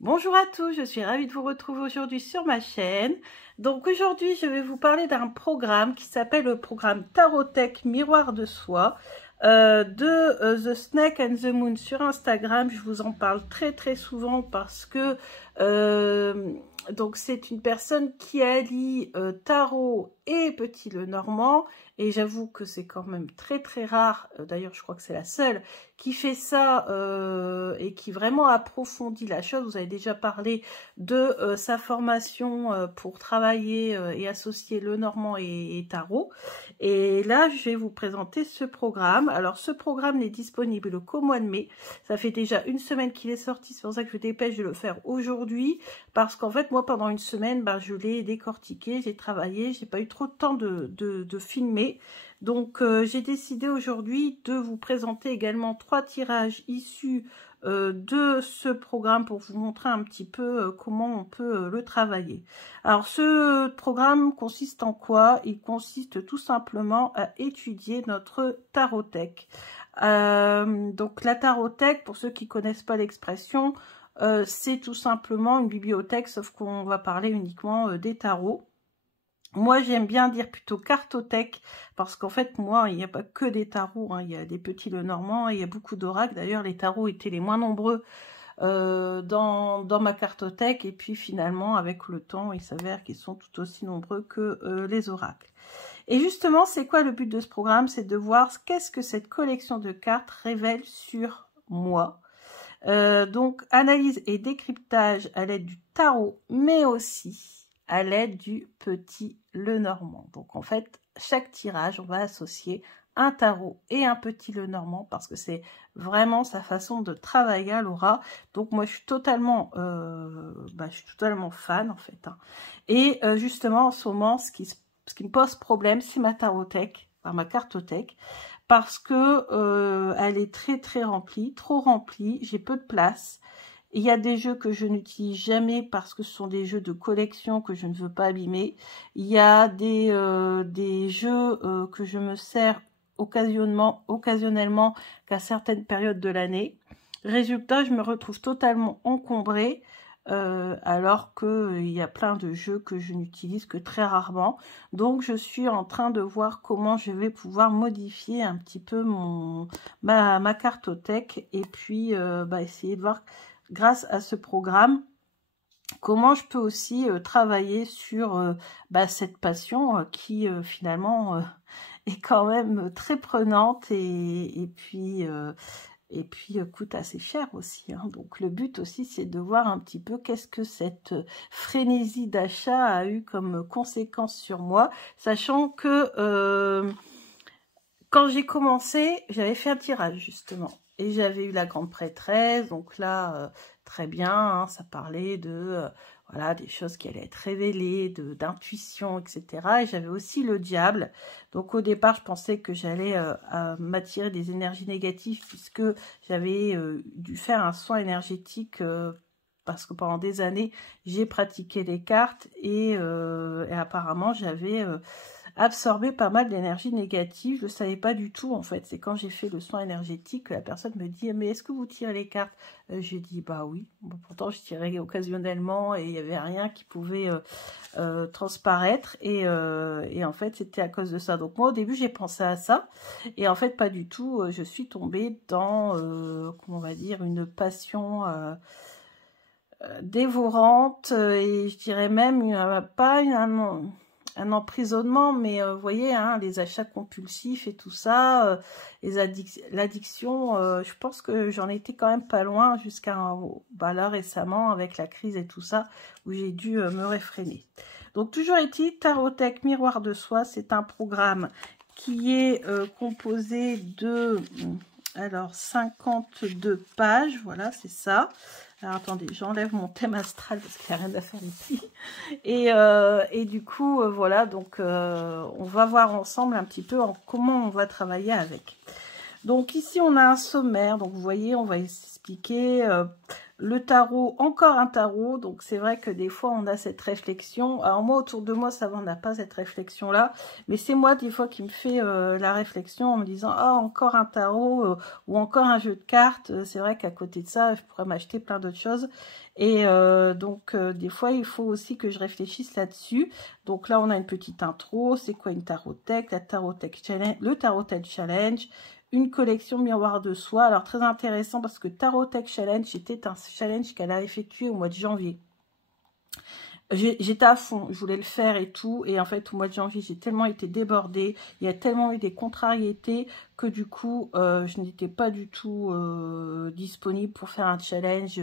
Bonjour à tous, je suis ravie de vous retrouver aujourd'hui sur ma chaîne. Donc aujourd'hui, je vais vous parler d'un programme qui s'appelle le programme Tarotech Miroir de Soi The Snake and the Moon sur Instagram. Je vous en parle très souvent parce que donc c'est une personne qui allie tarot et petit Lenormand. Et j'avoue que c'est quand même très rare, d'ailleurs je crois que c'est la seule qui fait ça et qui vraiment approfondit la chose. Vous avez déjà parlé de sa formation pour travailler et associer Lenormand et tarot. Et là je vais vous présenter ce programme. Alors ce programme n'est disponible qu'au mois de mai. Ça fait déjà une semaine qu'il est sorti, c'est pour ça que je dépêche de le faire aujourd'hui. Parce qu'en fait moi pendant une semaine, je l'ai décortiqué, j'ai travaillé, j'ai pas eu trop de temps de filmer. Donc j'ai décidé aujourd'hui de vous présenter également 3 tirages issus de ce programme pour vous montrer un petit peu comment on peut le travailler. Alors ce programme consiste en quoi? Il consiste tout simplement à étudier notre tarotech. Donc la tarotech, pour ceux qui connaissent pas l'expression, c'est tout simplement une bibliothèque, sauf qu'on va parler uniquement des tarots. Moi, j'aime bien dire plutôt cartothèque, parce qu'en fait, moi, il n'y a pas que des tarots, hein. Il y a des petits Lenormand, il y a beaucoup d'oracles. D'ailleurs, les tarots étaient les moins nombreux dans ma cartothèque, et puis finalement, avec le temps, il s'avère qu'ils sont tout aussi nombreux que les oracles. Et justement, c'est quoi le but de ce programme? C'est de voir qu'est-ce que cette collection de cartes révèle sur moi. Donc, analyse et décryptage à l'aide du tarot, mais aussi à l'aide du petit Lenormand. Donc en fait, chaque tirage, on va associer un tarot et un petit Lenormand parce que c'est vraiment sa façon de travailler à l'aura. Donc moi, je suis totalement fan en fait. Hein. Et justement, en ce moment, ce qui me pose problème, c'est ma tarothèque, ma cartothèque, parce que elle est très remplie, trop remplie. J'ai peu de place. Il y a des jeux que je n'utilise jamais parce que ce sont des jeux de collection que je ne veux pas abîmer. Il y a des jeux que je me sers occasionnellement qu'à certaines périodes de l'année. Résultat, je me retrouve totalement encombrée alors qu'il y a plein de jeux que je n'utilise que très rarement. Donc, je suis en train de voir comment je vais pouvoir modifier un petit peu ma cartothèque et puis essayer de voir grâce à ce programme, comment je peux aussi travailler sur cette passion qui finalement est quand même très prenante et puis coûte assez cher aussi. Hein. Donc le but aussi, c'est de voir un petit peu qu'est-ce que cette frénésie d'achat a eu comme conséquence sur moi, sachant que quand j'ai commencé, j'avais fait un tirage justement. Et j'avais eu la grande prêtresse, donc là, très bien, hein, ça parlait de voilà, des choses qui allaient être révélées, d'intuition, etc. Et j'avais aussi le diable. Donc au départ, je pensais que j'allais m'attirer des énergies négatives puisque j'avais dû faire un soin énergétique parce que pendant des années, j'ai pratiqué les cartes et apparemment, j'avais absorbé pas mal d'énergie négative. Je ne savais pas du tout, en fait. C'est quand j'ai fait le soin énergétique que la personne me dit « Mais est-ce que vous tirez les cartes ?» J'ai dit « Bah oui. » Bon, pourtant, je tirais occasionnellement et il n'y avait rien qui pouvait transparaître. Et en fait, c'était à cause de ça. Donc moi, au début, j'ai pensé à ça. Et en fait, pas du tout. Je suis tombée dans, comment on va dire, une passion dévorante et je dirais même un emprisonnement, mais vous voyez, hein, les achats compulsifs et tout ça, l'addiction, je pense que j'en étais quand même pas loin jusqu'à là récemment avec la crise et tout ça, où j'ai dû me réfréner. Donc toujours est-il, Tarotech Miroir de Soi, c'est un programme qui est composé de... Alors, 52 pages, voilà, c'est ça. Alors, attendez, j'enlève mon thème astral parce qu'il n'y a rien à faire ici. Et du coup, voilà, donc on va voir ensemble un petit peu comment on va travailler avec. Donc ici, on a un sommaire. Donc, vous voyez, on va expliquer le tarot, encore un tarot. Donc c'est vrai que des fois on a cette réflexion. Alors moi autour de moi ça va, on n'a pas cette réflexion là, mais c'est moi des fois qui me fait la réflexion en me disant ah encore un tarot ou encore un jeu de cartes. C'est vrai qu'à côté de ça je pourrais m'acheter plein d'autres choses et donc des fois il faut aussi que je réfléchisse là-dessus. Donc là on a une petite intro, c'est quoi une tarothèque, la tarothèque challenge, le tarothèque challenge, une collection miroir de soi. Alors très intéressant parce que Tarothèque Challenge, c'était un challenge qu'elle a effectué au mois de janvier. J'étais à fond, je voulais le faire et tout, et en fait au mois de janvier j'ai tellement été débordée, il y a tellement eu des contrariétés que du coup je n'étais pas du tout disponible pour faire un challenge,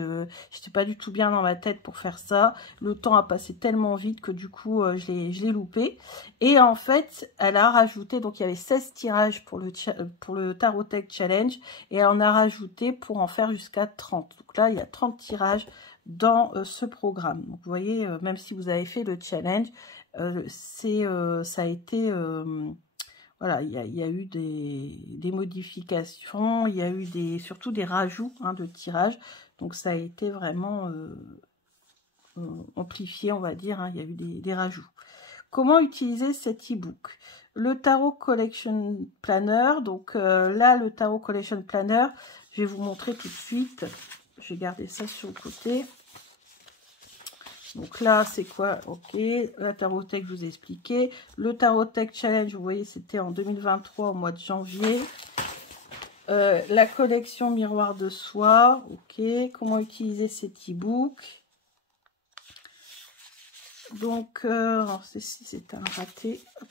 j'étais pas du tout bien dans ma tête pour faire ça, le temps a passé tellement vite que du coup je l'ai loupé, et en fait elle a rajouté, donc il y avait 16 tirages pour le Tarothèque Challenge, et elle en a rajouté pour en faire jusqu'à 30, donc là il y a 30 tirages dans ce programme. Donc vous voyez, même si vous avez fait le challenge, ça a été voilà, il y a eu des modifications, il y a eu surtout des rajouts de tirage, donc ça a été vraiment amplifié, on va dire, il y a eu des rajouts. Comment utiliser cet e-book? Le Tarot Collection Planner, donc là le Tarot Collection Planner, je vais vous montrer tout de suite. Je vais garder ça sur le côté. Donc là, c'est quoi? Ok, la Tarothèque, je vous ai expliqué. Le Tarothèque Challenge, vous voyez, c'était en 2023, au mois de janvier. La collection Miroir de Soi. Ok, comment utiliser cet e-book? Donc, ceci, c'est un raté. Hop.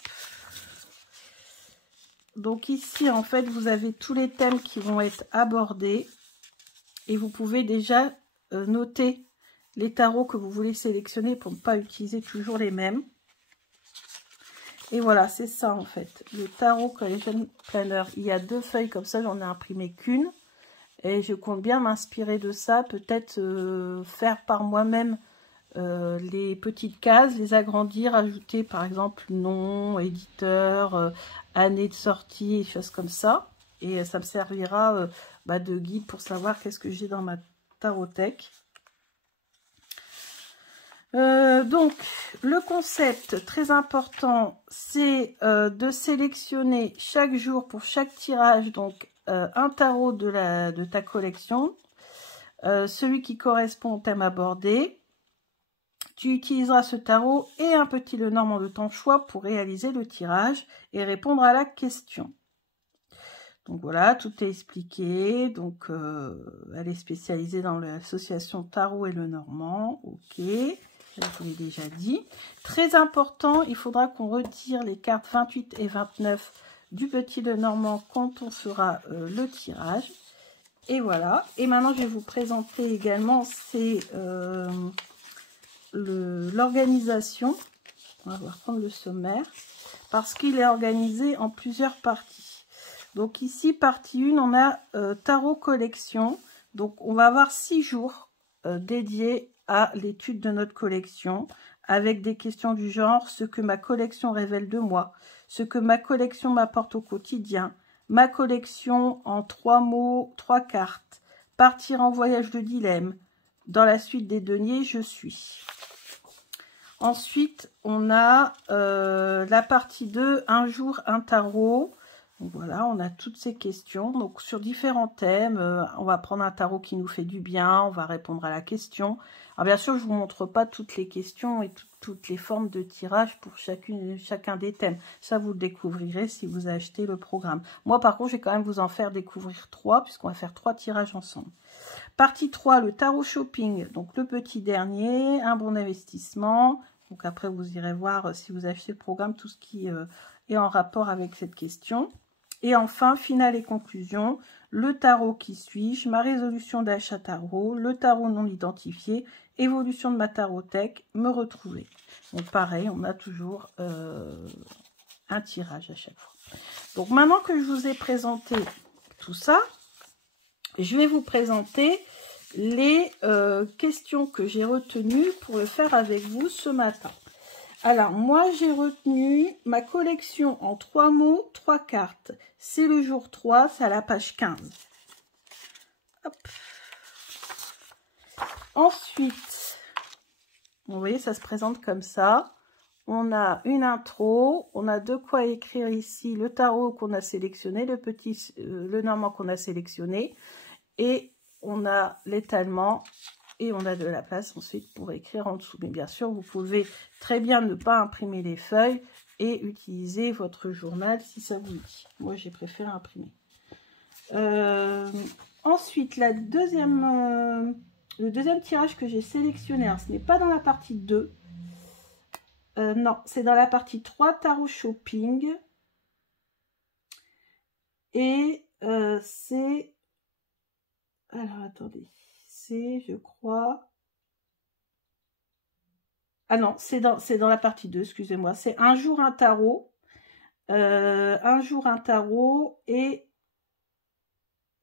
Donc ici, en fait, vous avez tous les thèmes qui vont être abordés. Et vous pouvez déjà noter les tarots que vous voulez sélectionner pour ne pas utiliser toujours les mêmes. Et voilà, c'est ça en fait. Le Tarot Collection Planner. Il y a 2 feuilles comme ça, j'en ai imprimé qu'une. Et je compte bien m'inspirer de ça. Peut-être faire par moi-même les petites cases, les agrandir, ajouter par exemple nom, éditeur, année de sortie, et choses comme ça. Et ça me servira de guide pour savoir qu'est-ce que j'ai dans ma tarothèque. Donc, le concept très important, c'est de sélectionner chaque jour pour chaque tirage, donc un tarot de ta collection, celui qui correspond au thème abordé. Tu utiliseras ce tarot et un petit Lenormand de ton choix pour réaliser le tirage et répondre à la question. Donc voilà, tout est expliqué. Donc, elle est spécialisée dans l'association Tarot et Lenormand. Ok. Je vous l'ai déjà dit. Très important, il faudra qu'on retire les cartes 28 et 29 du petit Lenormand quand on fera le tirage. Et voilà. Et maintenant, je vais vous présenter également l'organisation. On va reprendre le sommaire. Parce qu'il est organisé en plusieurs parties. Donc ici, partie 1, on a Tarot Collection. Donc on va avoir 6 jours dédiés à l'étude de notre collection, avec des questions du genre ce que ma collection révèle de moi, ce que ma collection m'apporte au quotidien, ma collection en 3 mots, 3 cartes, partir en voyage de dilemme, dans la suite des deniers, je suis. Ensuite, on a la partie 2, un jour, un tarot. Donc voilà, on a toutes ces questions. Donc sur différents thèmes, on va prendre un tarot qui nous fait du bien, on va répondre à la question. Alors bien sûr, je ne vous montre pas toutes les questions et toutes les formes de tirage pour chacun des thèmes. Ça, vous le découvrirez si vous achetez le programme. Moi, par contre, je vais quand même vous en faire découvrir 3, puisqu'on va faire 3 tirages ensemble. Partie 3, le tarot shopping. Donc le petit dernier, un bon investissement. Donc après, vous irez voir si vous achetez le programme, tout ce qui est en rapport avec cette question. Et enfin, finale et conclusion, le tarot qui suis-je, ma résolution d'achat tarot, le tarot non identifié, évolution de ma tarothèque, me retrouver. Donc pareil, on a toujours un tirage à chaque fois. Donc maintenant que je vous ai présenté tout ça, je vais vous présenter les questions que j'ai retenues pour le faire avec vous ce matin. Alors, moi, j'ai retenu ma collection en 3 mots, 3 cartes. C'est le jour 3, c'est à la page 15. Hop. Ensuite, vous voyez, ça se présente comme ça. On a une intro, on a de quoi écrire ici le tarot qu'on a sélectionné, le normand qu'on a sélectionné, et on a l'étalement et on a de la place ensuite pour écrire en dessous. Mais bien sûr, vous pouvez très bien ne pas imprimer les feuilles et utiliser votre journal si ça vous dit. Moi, j'ai préféré imprimer. Ensuite, le deuxième tirage que j'ai sélectionné, hein, ce n'est pas dans la partie 2. Non, c'est dans la partie 3, tarot shopping. Et c'est... Alors, attendez. C'est, je crois... Ah non, c'est dans la partie 2, excusez-moi. C'est un jour un tarot. Un jour un tarot. Et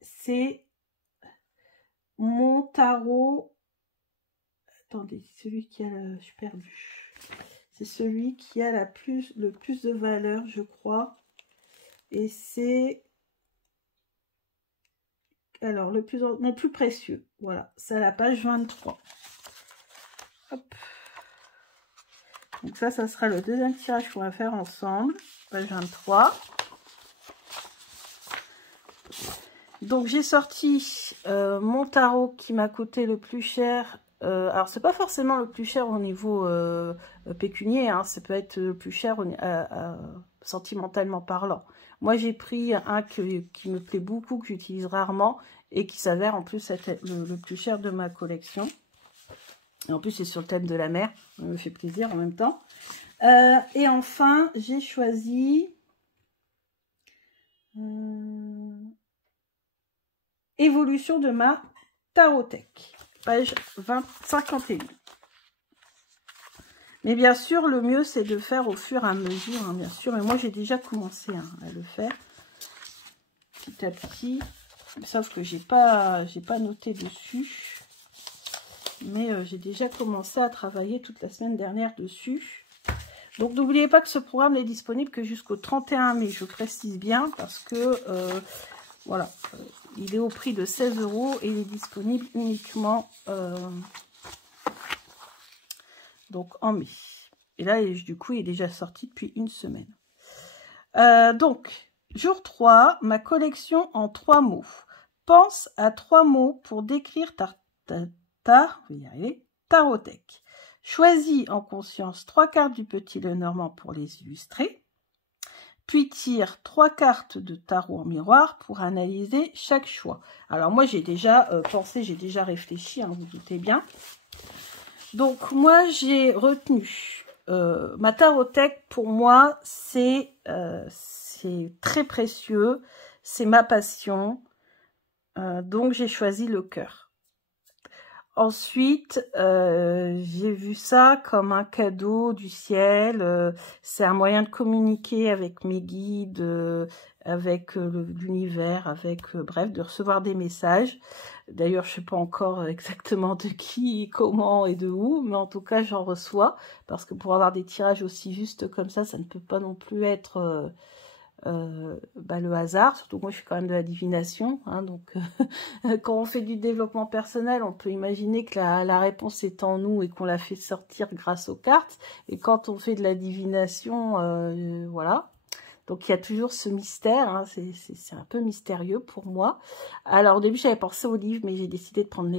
c'est mon tarot... Attendez, celui qui a... Je suis perdue. C'est celui qui a le plus de valeur, je crois. Et c'est... Alors, mon plus précieux. Voilà, c'est à la page 23. Hop. Donc ça sera le deuxième tirage qu'on va faire ensemble. Page 23. Donc, j'ai sorti mon tarot qui m'a coûté le plus cher. Alors, c'est pas forcément le plus cher au niveau pécunier, hein, ça peut être le plus cher sentimentalement parlant. Moi, j'ai pris un qui me plaît beaucoup, que j'utilise rarement et qui s'avère en plus être le plus cher de ma collection. Et en plus, c'est sur le thème de la mer, ça me fait plaisir en même temps. Et enfin, j'ai choisi Évolution de ma tarothèque. Page 51. Mais bien sûr, le mieux, c'est de faire au fur et à mesure, hein, bien sûr. Et moi, j'ai déjà commencé à le faire petit à petit. Sauf que j'ai pas noté dessus. Mais j'ai déjà commencé à travailler toute la semaine dernière dessus. Donc, n'oubliez pas que ce programme n'est disponible que jusqu'au 31 mai. Je précise bien parce que... voilà, il est au prix de 16 € et il est disponible uniquement donc en mai. Et là, du coup, il est déjà sorti depuis une semaine. Donc, jour 3, ma collection en 3 mots. Pense à 3 mots pour décrire tarothèque. Choisis en conscience 3 cartes du Petit Lenormand pour les illustrer. Puis tire 3 cartes de tarot en miroir pour analyser chaque choix. Alors moi j'ai déjà pensé, j'ai déjà réfléchi, hein, vous doutez bien. Donc moi j'ai retenu ma tarothèque, pour moi c'est très précieux, c'est ma passion, donc j'ai choisi le cœur. Ensuite, j'ai vu ça comme un cadeau du ciel. C'est un moyen de communiquer avec mes guides, avec l'univers, avec bref, de recevoir des messages. D'ailleurs, je ne sais pas encore exactement de qui, comment et de où, mais en tout cas, j'en reçois. Parce que pour avoir des tirages aussi justes comme ça ne peut pas non plus être... le hasard, surtout moi je fais quand même de la divination, hein, donc quand on fait du développement personnel, on peut imaginer que la réponse est en nous et qu'on la fait sortir grâce aux cartes, et quand on fait de la divination, voilà, donc il y a toujours ce mystère, hein, c'est un peu mystérieux pour moi. Alors au début j'avais pensé au livre, mais j'ai décidé de prendre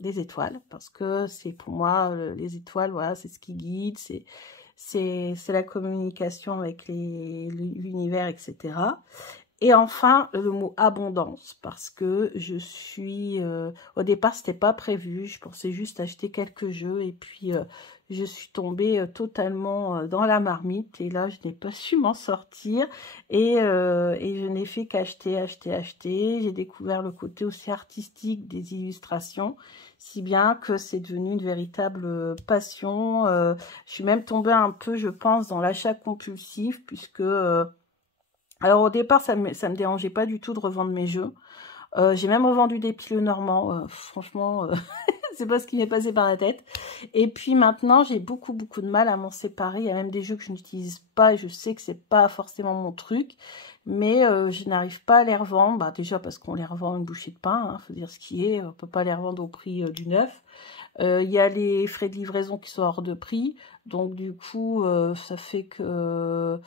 des étoiles, parce que c'est pour moi, les étoiles, voilà, c'est ce qui guide, c'est la communication avec l'univers, etc. Et enfin, le mot abondance, parce que je suis... au départ, c'était pas prévu. Je pensais juste acheter quelques jeux. Et puis, je suis tombée totalement dans la marmite. Et là, je n'ai pas su m'en sortir. Et je n'ai fait qu'acheter, acheter. J'ai découvert le côté aussi artistique des illustrations, si bien que c'est devenu une véritable passion. Je suis même tombée un peu, je pense, dans l'achat compulsif, puisque... alors au départ, ça me dérangeait pas du tout de revendre mes jeux. J'ai même revendu des piles normands. Franchement, C'est pas ce qui m'est passé par la tête. Et puis maintenant, j'ai beaucoup de mal à m'en séparer. Il y a même des jeux que je n'utilise pas et je sais que c'est pas forcément mon truc. Mais je n'arrive pas à les revendre. Bah, déjà parce qu'on les revend une bouchée de pain, hein, faut dire ce qui est. On peut pas les revendre au prix du neuf. Il y a les frais de livraison qui sont hors de prix. Donc du coup, ça fait que...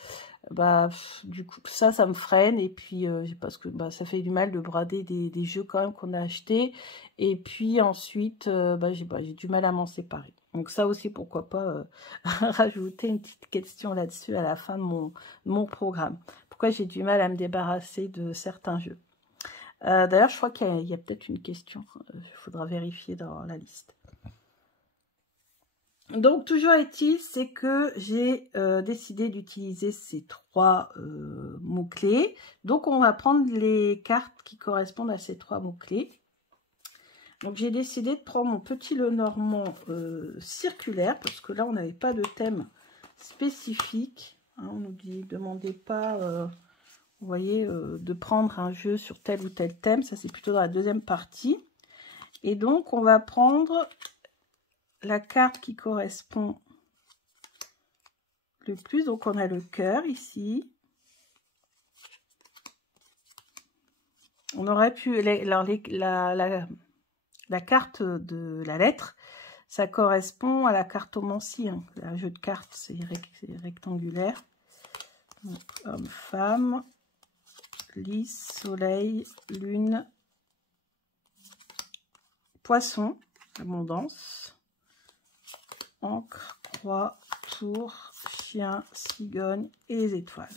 bah du coup ça me freine et puis parce que bah, ça fait du mal de brader des jeux quand même qu'on a achetés et puis ensuite j'ai du mal à m'en séparer, donc ça aussi pourquoi pas rajouter une petite question là-dessus à la fin de mon programme, pourquoi j'ai du mal à me débarrasser de certains jeux. D'ailleurs je crois qu'il y a peut-être une question, il faudra vérifier dans la liste. Donc, toujours est-il, c'est que j'ai décidé d'utiliser ces trois mots-clés. Donc, on va prendre les cartes qui correspondent à ces trois mots-clés. Donc, j'ai décidé de prendre mon petit Lenormand circulaire, parce que là, on n'avait pas de thème spécifique. Hein, on ne nous demandait pas, vous voyez, de prendre un jeu sur tel ou tel thème. Ça, c'est plutôt dans la deuxième partie. Et donc, on va prendre... la carte qui correspond le plus, donc on a le cœur ici. On aurait pu, la carte de la lettre, ça correspond à la cartomancie, hein. Un jeu de cartes, c'est rectangulaire. Donc, homme, femme, lys, soleil, lune, poisson, abondance. Encre, croix, tour, chien, cigogne et les étoiles.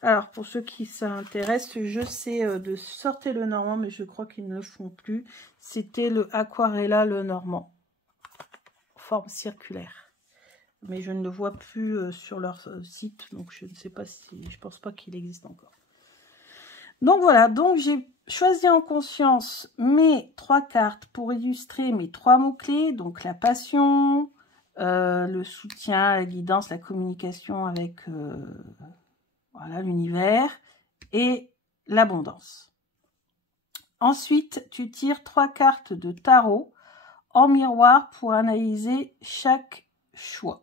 Alors, pour ceux qui s'intéressent, ce jeu, c'est de Sortez Lenormand, mais je crois qu'ils ne le font plus. C'était le Aquarella Lenormand, forme circulaire. Mais je ne le vois plus sur leur site, donc je ne sais pas si... je pense pas qu'il existe encore. Donc voilà, donc j'ai choisi en conscience mes trois cartes pour illustrer mes trois mots-clés. Donc la passion, le soutien, la guidance, la communication avec voilà, l'univers et l'abondance. Ensuite, tu tires trois cartes de tarot en miroir pour analyser chaque choix.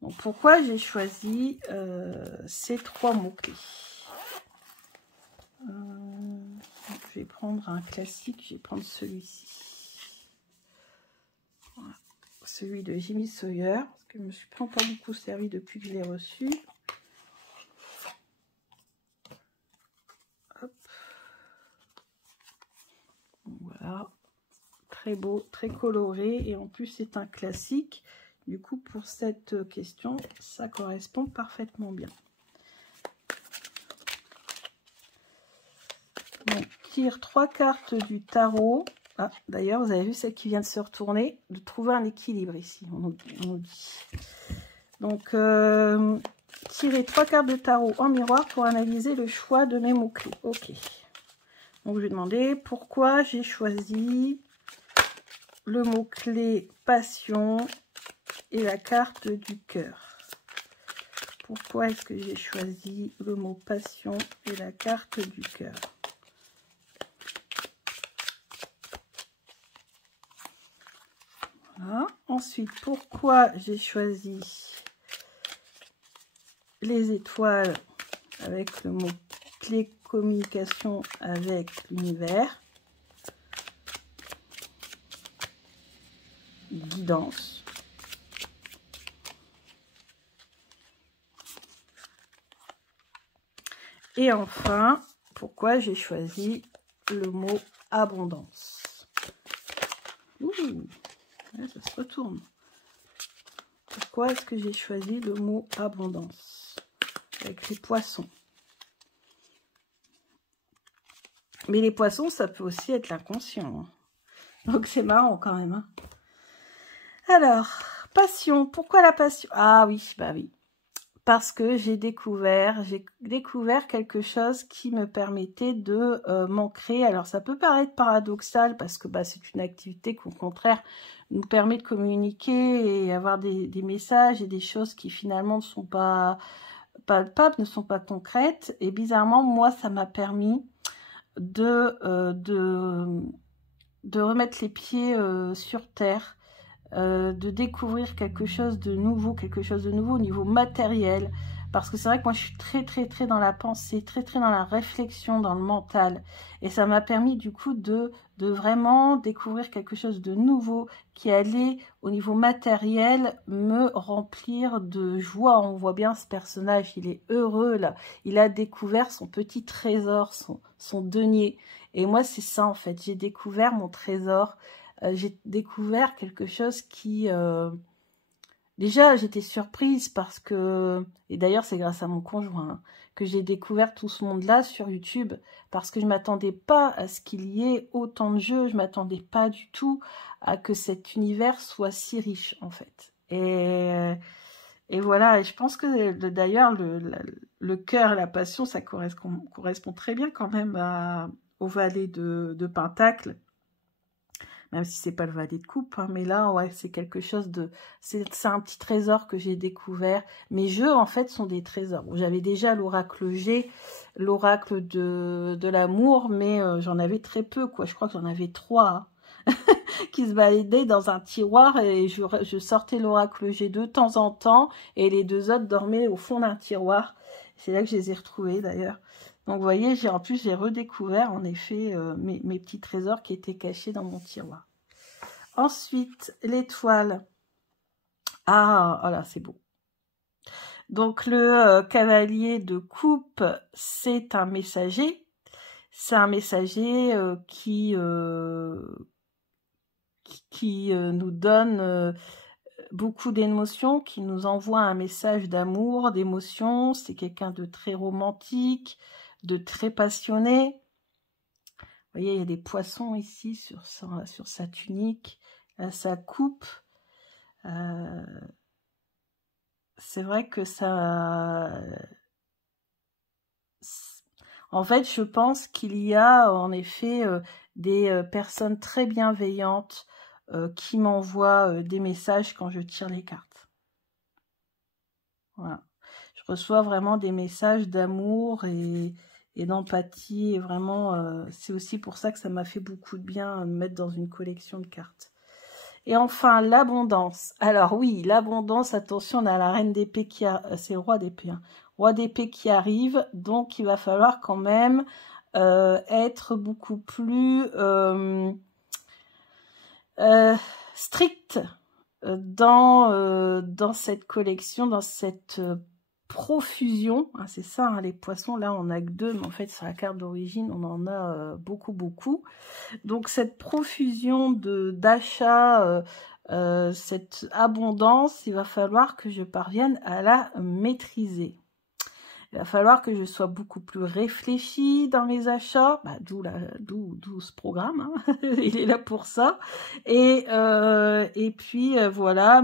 Donc pourquoi j'ai choisi ces trois mots-clés? Je vais prendre un classique, je vais prendre celui-ci. Voilà. Celui de Jimmy Sawyer, parce que je ne me suis pas beaucoup servi depuis que je l'ai reçu. Hop. Voilà. Très beau, très coloré, et en plus c'est un classique. Du coup, pour cette question, ça correspond parfaitement bien. Donc, tire trois cartes du tarot. Ah, d'ailleurs, vous avez vu celle qui vient de se retourner, de trouver un équilibre ici, on nous dit. Donc, tirer trois cartes de tarot en miroir pour analyser le choix de mes mots-clés. Ok. Donc, je vais demander pourquoi j'ai choisi le mot-clé passion et la carte du cœur. Pourquoi est-ce que j'ai choisi le mot passion et la carte du cœur? Voilà. Ensuite, pourquoi j'ai choisi les étoiles avec le mot clé communication avec l'univers, guidance. Et enfin, pourquoi j'ai choisi le mot abondance. Ouh, ouais, ça se retourne. Pourquoi est-ce que j'ai choisi le mot abondance avec les poissons? Mais les poissons, ça peut aussi être l'inconscient. Donc c'est marrant quand même. Hein. Alors, passion. Pourquoi la passion? Ah oui, bah oui. Parce que j'ai découvert quelque chose qui me permettait de m'ancrer. Alors ça peut paraître paradoxal parce que bah, c'est une activité qui au contraire nous permet de communiquer et avoir des messages et des choses qui finalement ne sont pas palpables, ne sont pas concrètes. Et bizarrement, moi, ça m'a permis de de remettre les pieds sur terre, de découvrir quelque chose de nouveau au niveau matériel. Parce que c'est vrai que moi, je suis très dans la pensée, très dans la réflexion, dans le mental. Et ça m'a permis, du coup, de vraiment découvrir quelque chose de nouveau qui allait, au niveau matériel, me remplir de joie. On voit bien ce personnage, il est heureux, là. Il a découvert son petit trésor, son denier. Et moi, c'est ça, en fait. J'ai découvert mon trésor. J'ai découvert quelque chose qui... Déjà, j'étais surprise parce que, et d'ailleurs c'est grâce à mon conjoint, hein, que j'ai découvert tout ce monde-là sur YouTube, parce que je m'attendais pas à ce qu'il y ait autant de jeux, je m'attendais pas du tout à que cet univers soit si riche en fait. Et voilà, et je pense que d'ailleurs le cœur et la passion, ça correspond très bien quand même au valet de Pentacle. Même si c'est pas le valet de coupe, hein, mais là, ouais, c'est quelque chose de... C'est un petit trésor que j'ai découvert. Mes jeux, en fait, sont des trésors. Bon, j'avais déjà l'oracle G, l'oracle de l'amour, mais j'en avais très peu, quoi. Je crois que j'en avais 3, hein, qui se baladaient dans un tiroir, et je sortais l'oracle G de temps en temps, et les 2 autres dormaient au fond d'un tiroir. C'est là que je les ai retrouvés, d'ailleurs. Donc, vous voyez, en plus, j'ai redécouvert, en effet, mes petits trésors qui étaient cachés dans mon tiroir. Ensuite, l'étoile. Ah, oh là, c'est beau. Donc, le cavalier de coupe, c'est un messager. C'est un messager qui nous donne beaucoup d'émotions, qui nous envoie un message d'amour, d'émotion. C'est quelqu'un de très romantique, de très passionné. Vous voyez, il y a des poissons ici sur sa tunique, sa coupe. C'est vrai que ça... En fait, je pense qu'il y a en effet des personnes très bienveillantes qui m'envoient des messages quand je tire les cartes. Voilà. Je reçois vraiment des messages d'amour et d'empathie. Et vraiment, c'est aussi pour ça que ça m'a fait beaucoup de bien de me mettre dans une collection de cartes. Et enfin, l'abondance. Alors oui, l'abondance, attention, on a la reine d'épée qui c'est le roi d'épée. Hein. Roi d'épée qui arrive, donc il va falloir quand même être beaucoup plus strict dans cette collection, dans cette profusion. Hein, c'est ça, hein, les poissons, là on n'a que 2, mais en fait sur la carte d'origine, on en a beaucoup. Donc cette profusion d'achats, cette abondance, il va falloir que je parvienne à la maîtriser. Il va falloir que je sois beaucoup plus réfléchie dans mes achats, bah, d'où ce programme, hein. Il est là pour ça. Et puis voilà,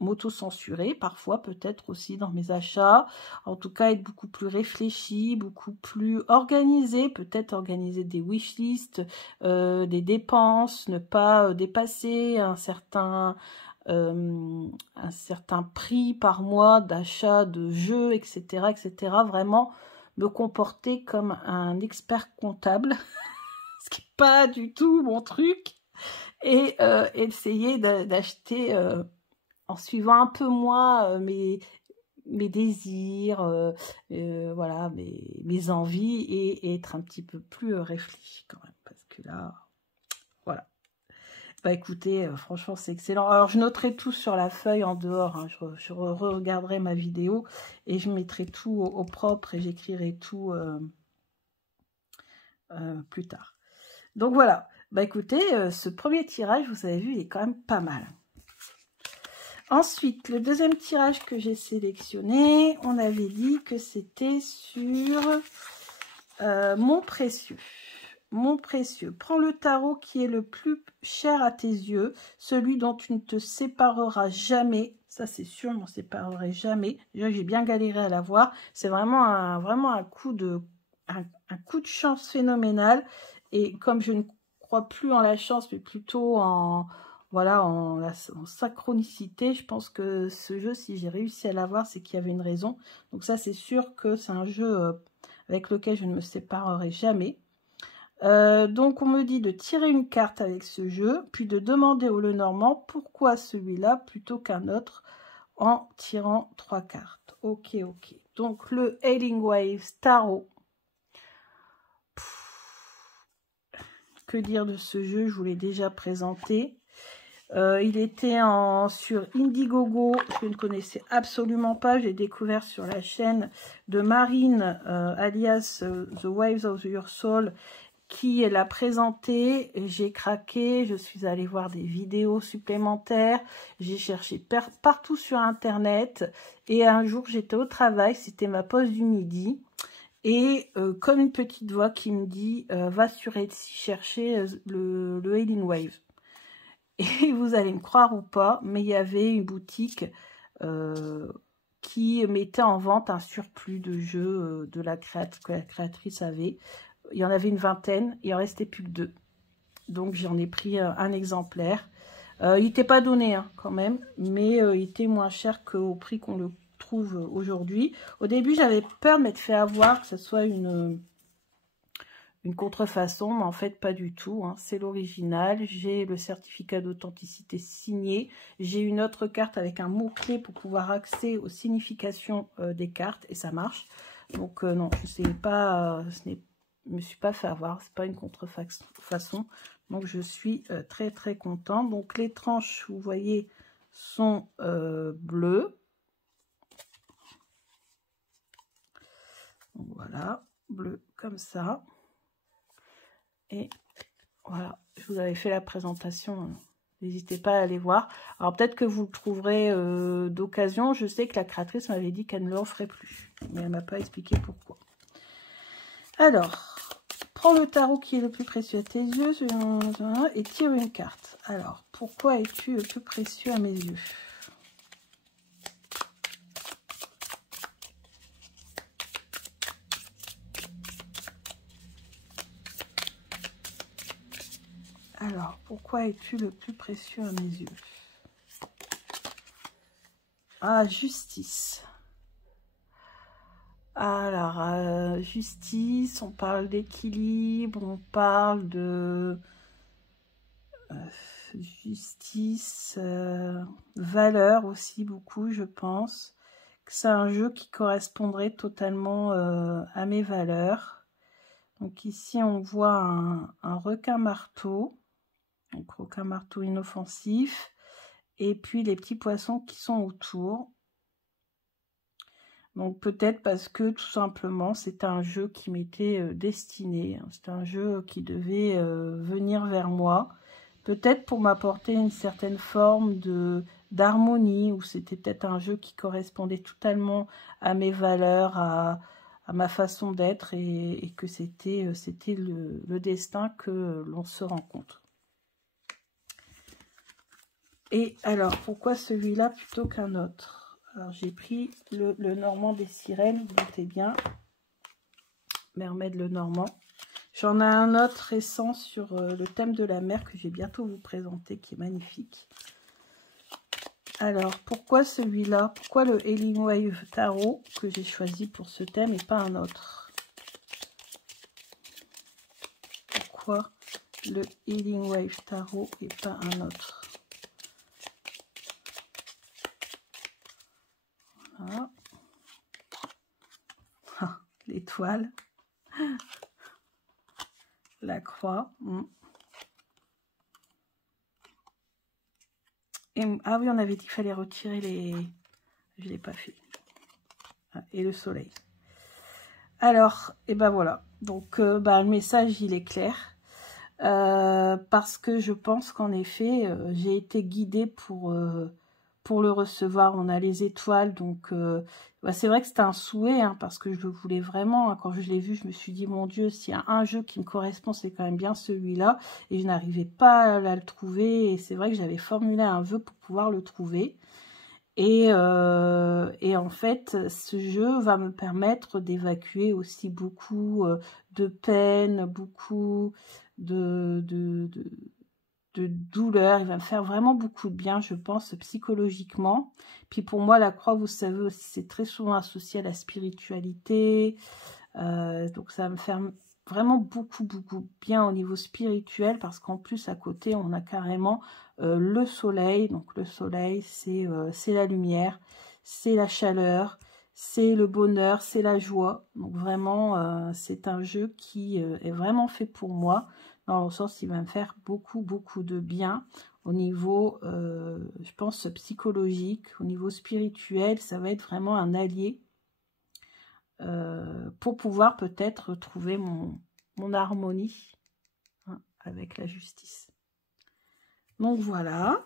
m'auto-censurer parfois peut-être aussi dans mes achats, en tout cas être beaucoup plus réfléchi, beaucoup plus organisé, peut-être organiser des wishlists, des dépenses, ne pas dépasser un certain prix par mois d'achat de jeux, etc., vraiment me comporter comme un expert comptable, ce qui n'est pas du tout mon truc, et essayer d'acheter en suivant un peu moins mes désirs, voilà, mes envies, et être un petit peu plus réfléchi quand même, parce que là, voilà. Bah écoutez, franchement c'est excellent. Alors je noterai tout sur la feuille en dehors, hein. Je regarderai ma vidéo et je mettrai tout au propre et j'écrirai tout plus tard. Donc voilà, bah écoutez, ce premier tirage, vous avez vu, il est quand même pas mal. Ensuite, le deuxième tirage que j'ai sélectionné, on avait dit que c'était sur Mon précieux. Mon précieux, prends le tarot qui est le plus cher à tes yeux, celui dont tu ne te sépareras jamais. Ça, c'est sûr, je ne m'en séparerai jamais. Déjà, j'ai bien galéré à l'avoir. C'est vraiment un coup de chance phénoménal. Et comme je ne crois plus en la chance, mais plutôt en synchronicité, je pense que ce jeu, si j'ai réussi à l'avoir, c'est qu'il y avait une raison. Donc ça, c'est sûr que c'est un jeu avec lequel je ne me séparerai jamais. Donc on me dit de tirer une carte avec ce jeu, puis de demander au Lenormand pourquoi celui-là plutôt qu'un autre en tirant 3 cartes. Ok, ok. Donc le Healing Waves Tarot. Que dire de ce jeu? Je vous l'ai déjà présenté. Il était sur Indiegogo, je ne connaissais absolument pas, j'ai découvert sur la chaîne de Marine, alias The Waves of Your Soul, qui l'a présenté. J'ai craqué, je suis allée voir des vidéos supplémentaires, j'ai cherché partout sur internet, et un jour j'étais au travail, c'était ma pause du midi, et comme une petite voix qui me dit va sur Etsy chercher le Healing Wave. Et vous allez me croire ou pas, mais il y avait une boutique qui mettait en vente un surplus de jeux que la créatrice avait. Il y en avait une vingtaine, il en restait plus que 2. Donc j'en ai pris un exemplaire. Il n'était pas donné hein, quand même, mais il était moins cher qu'au prix qu'on le trouve aujourd'hui. Au début, j'avais peur de m'être fait avoir, que ce soit une contrefaçon, mais en fait pas du tout, hein. C'est l'original. J'ai le certificat d'authenticité signé, j'ai une autre carte avec un mot-clé pour pouvoir accéder aux significations des cartes, et ça marche. Donc non, je sais pas, je me suis pas fait avoir, c'est pas une contrefaçon, donc je suis très très content. Donc les tranches, vous voyez, sont bleues. Donc, voilà, bleu comme ça. Et voilà, je vous avais fait la présentation, n'hésitez pas à aller voir. Alors peut-être que vous le trouverez d'occasion, je sais que la créatrice m'avait dit qu'elle ne l'en ferait plus, mais elle ne m'a pas expliqué pourquoi. Alors, prends le tarot qui est le plus précieux à tes yeux et tire une carte. Alors, pourquoi es-tu le plus précieux à mes yeux ? Alors, pourquoi es-tu le plus précieux à mes yeux? Ah, justice. Alors, justice, on parle d'équilibre, on parle de justice, valeur aussi beaucoup, je pense. Que c'est un jeu qui correspondrait totalement à mes valeurs. Donc ici, on voit un requin-marteau. Donc requin-marteau inoffensif. Et puis les petits poissons qui sont autour. Donc peut-être parce que tout simplement c'est un jeu qui m'était destiné. C'est un jeu qui devait venir vers moi. Peut-être pour m'apporter une certaine forme d'harmonie, ou c'était peut-être un jeu qui correspondait totalement à mes valeurs, à ma façon d'être, et que c'était le destin que l'on se rencontre. Et alors, pourquoi celui-là plutôt qu'un autre? Alors, j'ai pris le Normand des sirènes, vous doutez bien. Mermaid le Normand. J'en ai un autre récent sur le thème de la mer que je vais bientôt vous présenter, qui est magnifique. Alors, pourquoi celui-là? Pourquoi le Healing Wave Tarot que j'ai choisi pour ce thème et pas un autre? Pourquoi le Healing Wave Tarot et pas un autre? Voilà. Ah, l'étoile. La croix. Et, ah oui, on avait dit qu'il fallait retirer les... Je ne l'ai pas fait. Ah, et le soleil. Alors, et ben voilà. Donc, le message, il est clair. Parce que je pense qu'en effet, j'ai été guidée pour le recevoir. On a les étoiles, donc c'est vrai que c'était un souhait, hein, parce que je le voulais vraiment, hein. Quand je l'ai vu, je me suis dit, mon Dieu, s'il y a un jeu qui me correspond, c'est quand même bien celui-là, et je n'arrivais pas à le trouver, et c'est vrai que j'avais formulé un vœu pour pouvoir le trouver, et en fait, ce jeu va me permettre d'évacuer aussi beaucoup de peine, beaucoup de douleur. Il va me faire vraiment beaucoup de bien, je pense, psychologiquement. Puis pour moi, la croix, vous savez aussi, c'est très souvent associé à la spiritualité. Donc ça va me faire vraiment beaucoup bien au niveau spirituel, parce qu'en plus à côté on a carrément le soleil. Donc le soleil c'est la lumière, c'est la chaleur, c'est le bonheur, c'est la joie. Donc vraiment c'est un jeu qui est vraiment fait pour moi, dans le sens il va me faire beaucoup de bien au niveau je pense psychologique, au niveau spirituel. Ça va être vraiment un allié pour pouvoir peut-être trouver mon harmonie, hein, avec la justice. Donc voilà.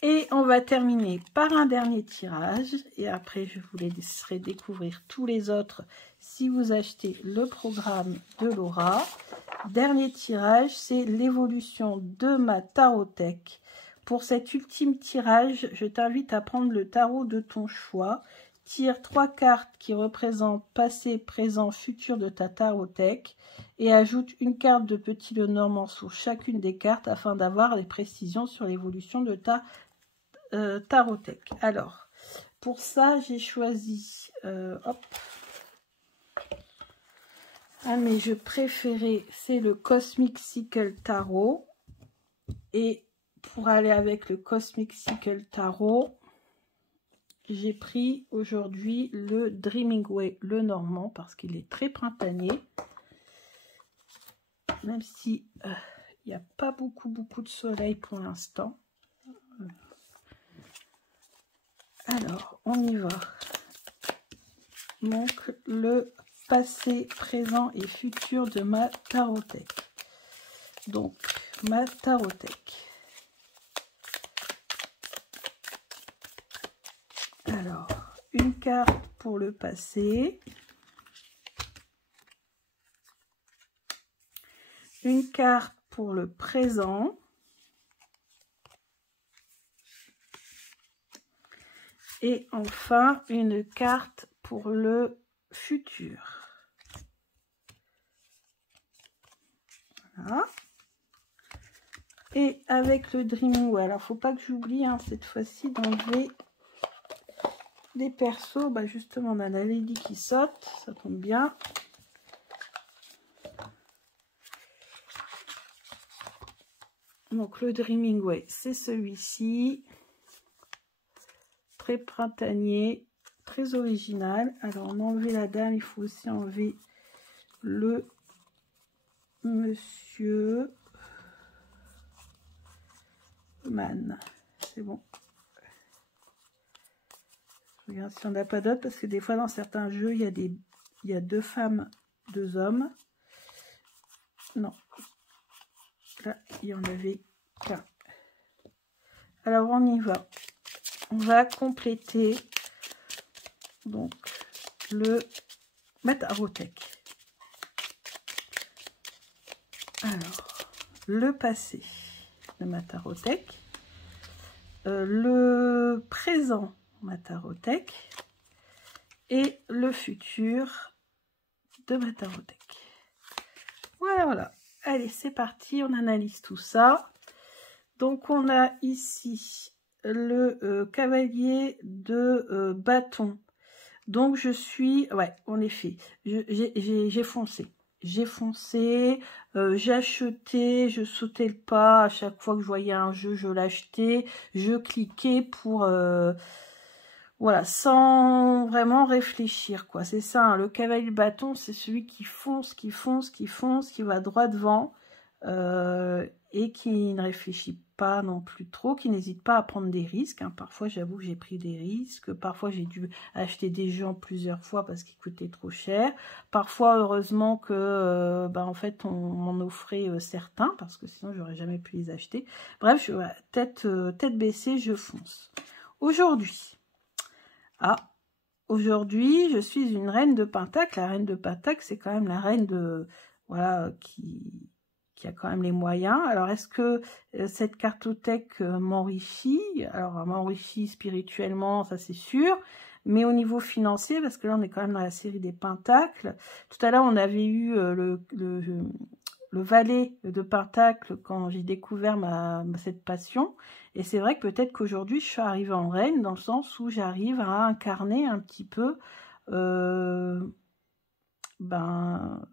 Et on va terminer par un dernier tirage. Et après, je vous laisserai découvrir tous les autres si vous achetez le programme de Laura. Dernier tirage, c'est l'évolution de ma tarothèque. Pour cet ultime tirage, je t'invite à prendre le tarot de ton choix. Tire 3 cartes qui représentent passé, présent, futur de ta tarothèque et ajoute une carte de Petit Lenormand sur chacune des cartes afin d'avoir des précisions sur l'évolution de ta tarothèque. Alors, pour ça, j'ai choisi hop, un de mes jeux préférés, c'est le Cosmic Sickle Tarot. Et pour aller avec le Cosmic Sickle Tarot, j'ai pris aujourd'hui le Dreaming Way Lenormand parce qu'il est très printanier. Même si il n'y a pas beaucoup de soleil pour l'instant. Alors, on y va. Donc, le passé, présent et futur de ma tarothèque. Donc, ma tarothèque. Alors, une carte pour le passé, une carte pour le présent et enfin une carte pour le futur. Voilà. Et avec le Dreaming Way, alors faut pas que j'oublie cette fois-ci d'enlever des persos. Bah justement, on a la Lady qui saute, ça tombe bien. Donc le Dreaming Way, c'est celui-ci. Très printanier, très original. Alors on a enlevé la dame, il faut aussi enlever le monsieur Man. C'est bon. Je regarde si on n'a pas d'autres, parce que des fois dans certains jeux, il y a 2 femmes, 2 hommes. Non. Là, il y en avait qu'un. Alors on y va. On va compléter donc ma tarothèque. Alors, le passé de ma tarothèque, le présent de ma tarothèque et le futur de ma tarothèque. Voilà. Allez, c'est parti, on analyse tout ça. Donc, on a ici le cavalier de bâton. Donc, je suis... Ouais, en effet, j'ai foncé. J'ai foncé, j'ai acheté, je sautais le pas. À chaque fois que je voyais un jeu, je l'achetais. Je cliquais pour... voilà, sans vraiment réfléchir, quoi. C'est ça, hein, le cavalier de bâton, c'est celui qui fonce, qui va droit devant et qui ne réfléchit pas non plus trop, qui n'hésite pas à prendre des risques. Hein. Parfois, j'avoue que j'ai pris des risques. Parfois, j'ai dû acheter des jeux en plusieurs fois parce qu'ils coûtaient trop cher. Parfois, heureusement que, en fait, on m'en offrait certains parce que sinon, j'aurais jamais pu les acheter. Bref, tête baissée, je fonce. Aujourd'hui, aujourd'hui, je suis une reine de Pentacle. La reine de Pentacle, c'est quand même la reine de... Voilà, qui a quand même les moyens. Alors, est-ce que cette cartothèque m'enrichit? Alors, elle m'enrichit spirituellement, ça c'est sûr. Mais au niveau financier, parce que là, on est quand même dans la série des Pentacles. Tout à l'heure, on avait eu le valet de Pentacle quand j'ai découvert cette passion. Et c'est vrai que peut-être qu'aujourd'hui, je suis arrivée en reine, dans le sens où j'arrive à incarner un petit peu ben,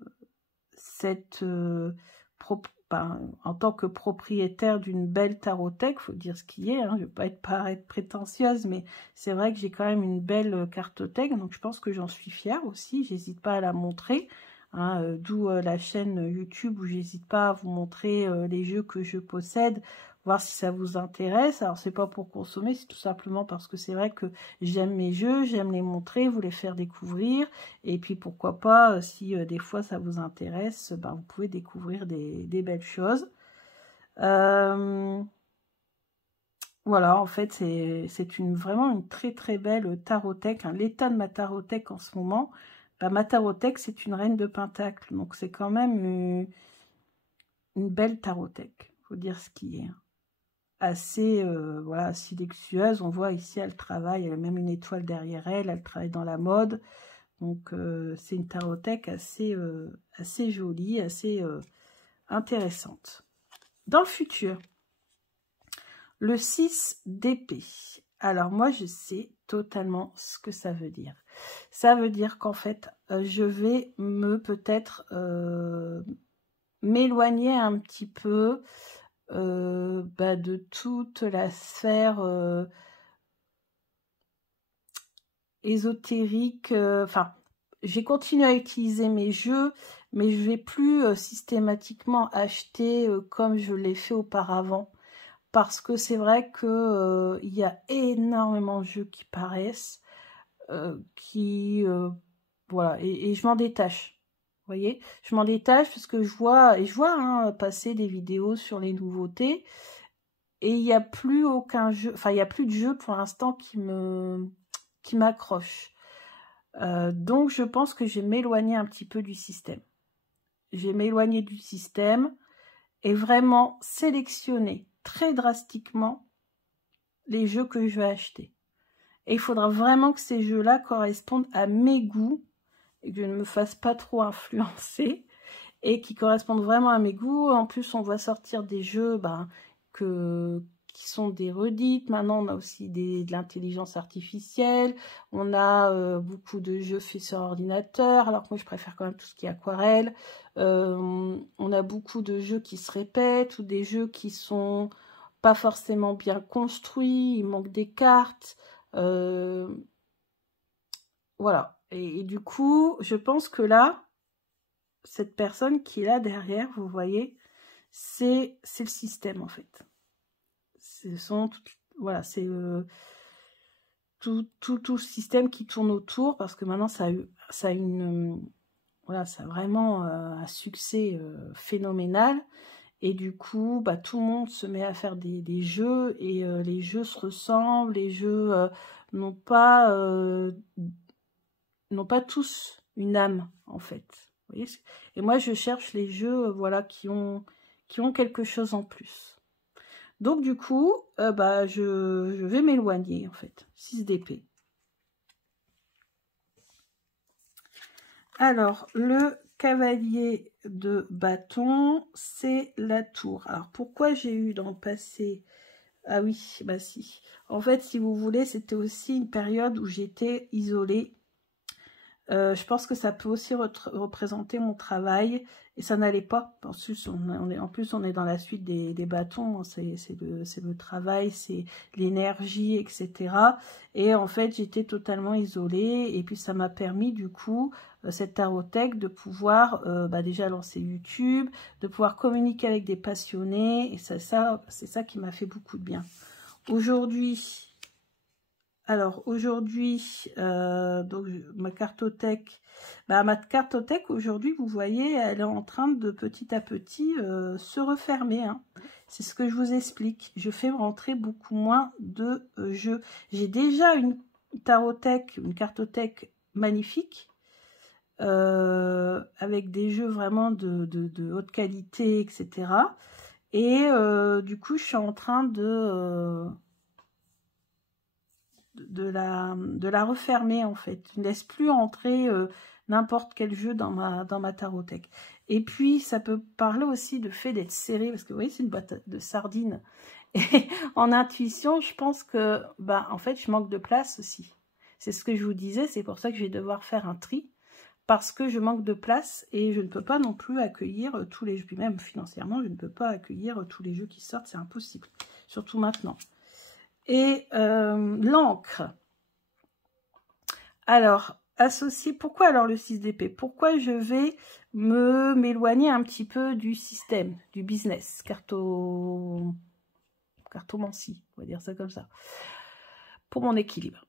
en tant que propriétaire d'une belle tarothèque, faut dire ce qui est, hein, je ne veux pas paraître prétentieuse, mais c'est vrai que j'ai quand même une belle cartothèque, donc je pense que j'en suis fière aussi, j'hésite pas à la montrer, hein, d'où la chaîne YouTube où j'hésite pas à vous montrer les jeux que je possède, voir si ça vous intéresse. Alors c'est pas pour consommer, c'est tout simplement parce que c'est vrai que j'aime mes jeux, j'aime les montrer, vous les faire découvrir, et puis pourquoi pas, si des fois ça vous intéresse, ben, vous pouvez découvrir des belles choses. Voilà, en fait c'est vraiment une très très belle tarothèque, hein. L'état de ma tarothèque en ce moment, ben, ma tarothèque c'est une reine de pentacle, donc c'est quand même une belle tarothèque, faut dire ce qui est, hein. Assez voilà, assez luxueuse. On voit ici elle travaille, elle a même une étoile derrière elle, elle travaille dans la mode, donc c'est une tarothèque assez assez jolie, assez intéressante. Dans le futur, le 6 d'épée. Alors moi je sais totalement ce que ça veut dire. Ça veut dire qu'en fait je vais peut-être m'éloigner un petit peu de toute la sphère ésotérique. Enfin, j'ai continué à utiliser mes jeux, mais je vais plus systématiquement acheter comme je l'ai fait auparavant. Parce que c'est vrai que il y a énormément de jeux qui paraissent, voilà, et je m'en détache. Vous voyez, je m'en détache parce que je vois hein, passer des vidéos sur les nouveautés et il n'y a plus aucun jeu, enfin il n'y a plus de jeu pour l'instant qui m'accroche. Donc je pense que je vais m'éloigner un petit peu du système. Je vais m'éloigner du système et vraiment sélectionner très drastiquement les jeux que je vais acheter. Et il faudra vraiment que ces jeux-là correspondent à mes goûts et que je ne me fasse pas trop influencer et qui correspondent vraiment à mes goûts. En plus, on va sortir des jeux qui sont des redites. Maintenant, on a aussi de l'intelligence artificielle. On a beaucoup de jeux faits sur ordinateur, alors que moi, je préfère quand même tout ce qui est aquarelle. On a beaucoup de jeux qui se répètent ou des jeux qui sont pas forcément bien construits. Il manque des cartes. Voilà. Et du coup, je pense que là, cette personne qui est là derrière, vous voyez, c'est le système en fait. Voilà, c'est tout le système qui tourne autour, parce que maintenant ça a voilà, ça a vraiment un succès phénoménal. Et du coup, tout le monde se met à faire des jeux et les jeux se ressemblent, les jeux n'ont pas tous une âme en fait. Vous voyez, et moi je cherche les jeux voilà, qui ont quelque chose en plus. Donc du coup, je vais m'éloigner en fait. 6 d'épée. Alors, le cavalier de bâton, c'est la tour. Alors, pourquoi j'ai eu dans le passé... Ah oui, bah si. En fait, si vous voulez, c'était aussi une période où j'étais isolée. Je pense que ça peut aussi représenter mon travail et ça n'allait pas. En plus, on est dans la suite des bâtons, c'est le travail, c'est l'énergie, etc. Et en fait, j'étais totalement isolée et puis ça m'a permis du coup, cette tarothèque, de pouvoir déjà lancer YouTube, de pouvoir communiquer avec des passionnés et c'est ça qui m'a fait beaucoup de bien. Aujourd'hui... Alors aujourd'hui, donc ma cartothèque, aujourd'hui, vous voyez, elle est en train de petit à petit se refermer, hein. C'est ce que je vous explique. Je fais rentrer beaucoup moins de jeux. J'ai déjà une tarothèque, une cartothèque magnifique, avec des jeux vraiment de haute qualité, etc. Et du coup, je suis en train de la refermer en fait. Je ne laisse plus entrer n'importe quel jeu dans ma tarothèque. Et puis ça peut parler aussi de fait d'être serré, parce que vous voyez, c'est une boîte de sardines. Et en intuition, je pense que en fait je manque de place aussi. C'est ce que je vous disais, c'est pour ça que je vais devoir faire un tri, parce que je manque de place et je ne peux pas non plus accueillir tous les jeux, puis même financièrement, je ne peux pas accueillir tous les jeux qui sortent, c'est impossible, surtout maintenant. Et l'encre. Alors, associé, pourquoi alors le 6 d'épée? Pourquoi je vais m'éloigner un petit peu du système, du business, cartomancie, on va dire ça comme ça, pour mon équilibre.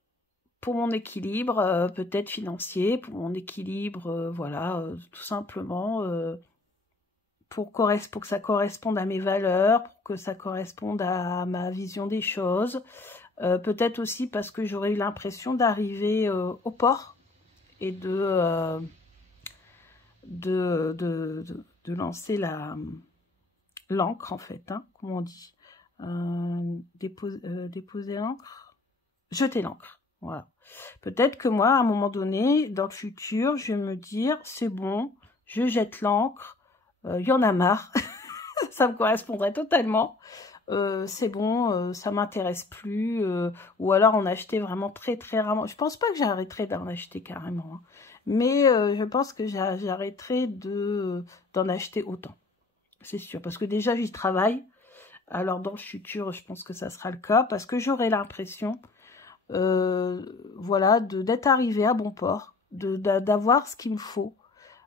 Pour mon équilibre, peut-être financier, pour mon équilibre, voilà, tout simplement, pour que ça corresponde à mes valeurs, pour que ça corresponde à ma vision des choses. Peut-être aussi parce que j'aurais eu l'impression d'arriver au port et de lancer l'encre, en fait, hein, comme on dit. Déposer l'encre, jeter l'encre, voilà. Peut-être que moi, à un moment donné, dans le futur, je vais me dire, c'est bon, je jette l'encre, y en a marre, ça me correspondrait totalement, c'est bon, ça m'intéresse plus, ou alors en acheter vraiment très très rarement. Je pense pas que j'arrêterai d'en acheter carrément, hein, mais je pense que j'arrêterai d'en acheter autant, c'est sûr, parce que déjà j'y travaille, alors dans le futur, je pense que ça sera le cas, parce que j'aurai l'impression... voilà, d'être arrivé à bon port, d'avoir ce qu'il me faut.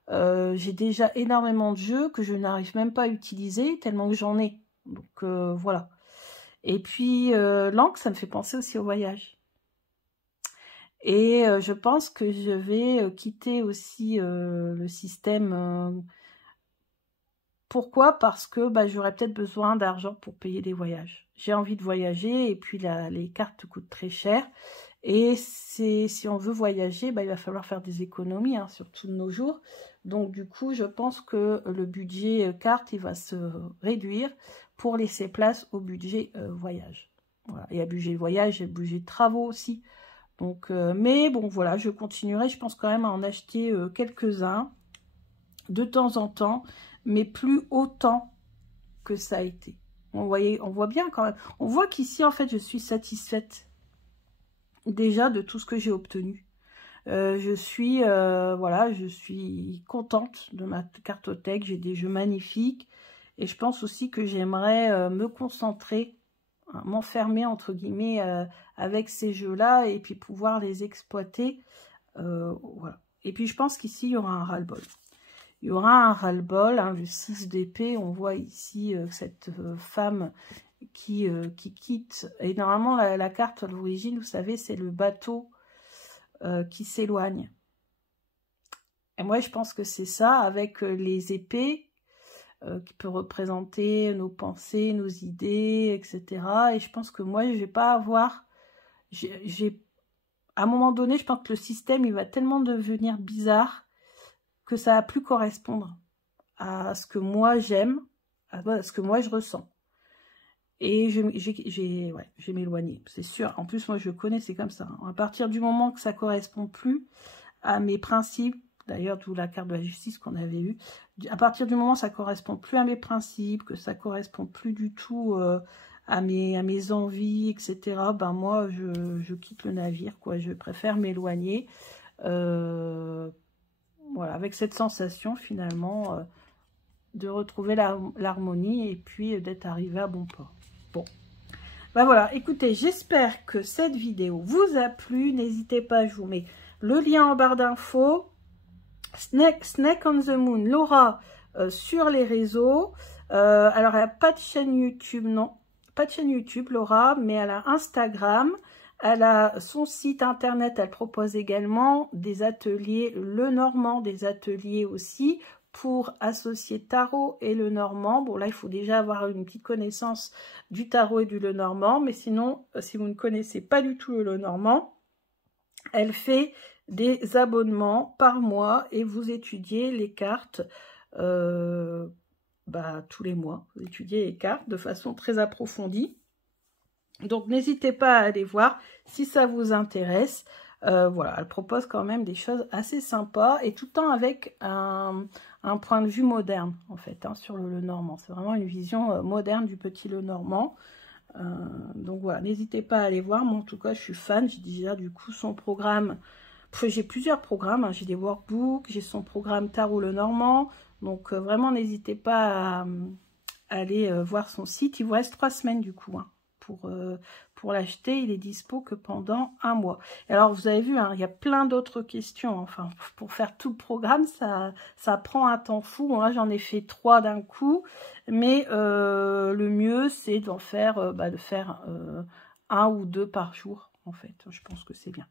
J'ai déjà énormément de jeux que je n'arrive même pas à utiliser tellement que j'en ai. Donc voilà. Et puis l'encre, ça me fait penser aussi au voyage. Et je pense que je vais quitter aussi le système. Pourquoi? Parce que bah, j'aurais peut-être besoin d'argent pour payer des voyages. J'ai envie de voyager et puis les cartes coûtent très cher. Et si on veut voyager, bah, il va falloir faire des économies, hein, surtout de nos jours. Donc du coup, je pense que le budget carte, il va se réduire pour laisser place au budget voyage. Voilà. Et à budget voyage et budget de travaux aussi. Donc, mais bon, voilà, je continuerai, je pense quand même à en acheter quelques-uns de temps en temps, mais plus autant que ça a été. On voit bien quand même. On voit qu'ici, en fait, je suis satisfaite déjà de tout ce que j'ai obtenu. Voilà, je suis contente de ma cartothèque. J'ai des jeux magnifiques. Et je pense aussi que j'aimerais me concentrer, hein, m'enfermer, entre guillemets, avec ces jeux-là et puis pouvoir les exploiter. Voilà. Et puis, je pense qu'ici, il y aura un ras-le-bol. Il y aura un ras-le-bol, hein, le 6 d'épée. On voit ici cette femme qui quitte. Et normalement, la carte à l'origine, vous savez, c'est le bateau qui s'éloigne. Et moi, je pense que c'est ça, avec les épées, qui peut représenter nos pensées, nos idées, etc. Et je pense que moi, je vais pas avoir... à un moment donné, je pense que le système, il va tellement devenir bizarre que ça va plus correspondre à ce que moi j'aime, à ce que moi je ressens. Et je vais m'éloigner, c'est sûr. En plus, moi je connais, c'est comme ça. À partir du moment que ça correspond plus à mes principes, d'ailleurs d'où la carte de la justice qu'on avait eue, à partir du moment où ça correspond plus à mes principes, que ça correspond plus du tout à mes envies, etc., ben moi je quitte le navire, quoi. Je préfère m'éloigner. Voilà, avec cette sensation finalement de retrouver l'harmonie et puis d'être arrivé à bon port. Bon, ben voilà, écoutez, j'espère que cette vidéo vous a plu. N'hésitez pas, je vous mets le lien en barre d'infos. Snake on the Moon, Laura, sur les réseaux. Alors, elle n'a pas de chaîne YouTube, non, pas de chaîne YouTube, Laura, mais elle a Instagram. Elle a son site internet, elle propose également des ateliers Lenormand, des ateliers aussi pour associer tarot et Lenormand. Bon là, il faut déjà avoir une petite connaissance du tarot et du Lenormand, mais sinon, si vous ne connaissez pas du tout le Lenormand, elle fait des abonnements par mois et vous étudiez les cartes tous les mois. Vous étudiez les cartes de façon très approfondie. Donc, n'hésitez pas à aller voir si ça vous intéresse. Voilà, elle propose quand même des choses assez sympas et tout le temps avec un point de vue moderne, en fait, hein, sur le Lenormand. C'est vraiment une vision moderne du petit Lenormand. Donc, voilà, n'hésitez pas à aller voir. Moi, en tout cas, je suis fan. J'ai déjà, du coup, son programme J'ai plusieurs programmes, hein. J'ai des workbooks, j'ai son programme Tarot Le Normand. Donc vraiment, n'hésitez pas à aller voir son site. Il vous reste 3 semaines du coup, hein, pour l'acheter. Il est dispo que pendant 1 mois. Et alors, vous avez vu, hein, il y a plein d'autres questions. Enfin, pour faire tout le programme, ça prend un temps fou. Bon, là, j'en ai fait 3 d'un coup. Mais le mieux, c'est d'en faire, de faire 1 ou 2 par jour, en fait. Je pense que c'est bien.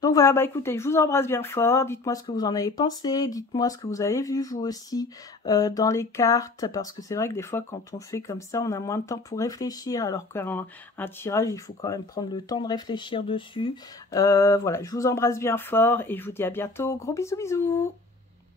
Donc voilà, bah écoutez, je vous embrasse bien fort. Dites-moi ce que vous en avez pensé. Dites-moi ce que vous avez vu, vous aussi, dans les cartes. Parce que c'est vrai que des fois, quand on fait comme ça, on a moins de temps pour réfléchir. Alors qu'un tirage, il faut quand même prendre le temps de réfléchir dessus. Voilà, je vous embrasse bien fort et je vous dis à bientôt. Gros bisous, bisous!